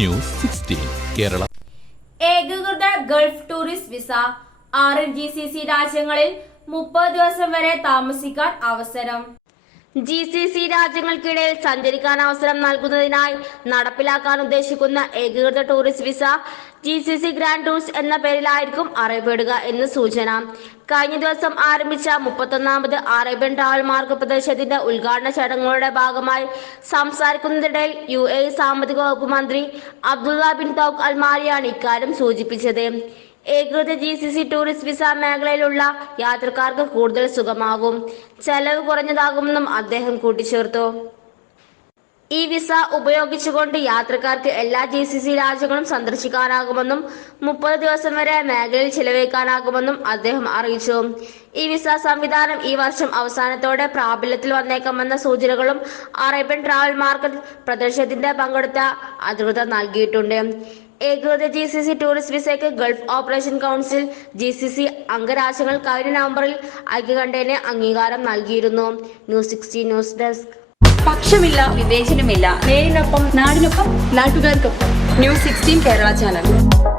News Kerala. ഏകീകൃത Gulf tourist visa. R N G C C രാജ്യങ്ങളിൽ മുപ്പത് ദിവസം വരെ താമസിക്കാൻ അവസരം. ജി സി സി രാജ്യങ്ങൾക്കിടയിൽ സഞ്ചരിക്കാൻ അവസരം നൽകുന്നതിനായി നടപ്പിലാക്കാൻ ഉദ്ദേശിക്കുന്ന ഏകീകൃത tourist visa G C C grand tours എന്ന പേരിലായിരിക്കും അറിയപ്പെടുക എന്ന് സൂചന. കഴിഞ്ഞ ദിവസം ആരംഭിച്ച മുപ്പത്തൊന്നാമത് അറേബ്യൻ ട്രാവൽ മാർഗ് പ്രദർശനത്തിന്റെ ഉദ്ഘാടന ചടങ്ങുകളുടെ ഭാഗമായി സംസാരിക്കുന്നതിനിടയിൽ യു എ സാമ്പത്തിക വകുപ്പ് മന്ത്രി അബ്ദുള്ള ബിൻ തൗക്ക് അൽമാരിയാണ് ഇക്കാര്യം സൂചിപ്പിച്ചത്. ഏകൃത G C C tourist visa മേഖലയിലുള്ള യാത്രക്കാർക്ക് കൂടുതൽ സുഖമാകും. ചെലവ് കുറഞ്ഞതാകുമെന്നും അദ്ദേഹം കൂട്ടിച്ചേർത്തു. ഈ വിസ ഉപയോഗിച്ചുകൊണ്ട് യാത്രക്കാർക്ക് എല്ലാ ജി സി സി രാജ്യങ്ങളും സന്ദർശിക്കാനാകുമെന്നും മുപ്പത് ദിവസം വരെ മേഖലയിൽ ചിലവഴിക്കാനാകുമെന്നും അദ്ദേഹം അറിയിച്ചു. ഈ വിസ സംവിധാനം ഈ വർഷം അവസാനത്തോടെ പ്രാബല്യത്തിൽ വന്നേക്കാമെന്ന സൂചനകളും അറേബ്യൻ ട്രാവൽ മാർക്കറ്റ് പ്രദർശനത്തിന്റെ പങ്കെടുത്ത അധികൃതർ നൽകിയിട്ടുണ്ട്. ഏകീകൃത ജി സി സി ടൂറിസ്റ്റ് വിസയ്ക്ക് Gulf operation council G C C അംഗരാജ്യങ്ങൾ കഴിഞ്ഞ നവംബറിൽ ഐക്യകണ്ഠേന അംഗീകാരം നൽകിയിരുന്നു. ന്യൂസ് സിക്സ്റ്റി ന്യൂസ് ഡെസ്ക് പക്ഷമില്ല വിവേചനമില്ല. നേരിനൊപ്പം നാടിനൊപ്പം നാട്ടുകാർക്കൊപ്പം. News sixteen Kerala channel.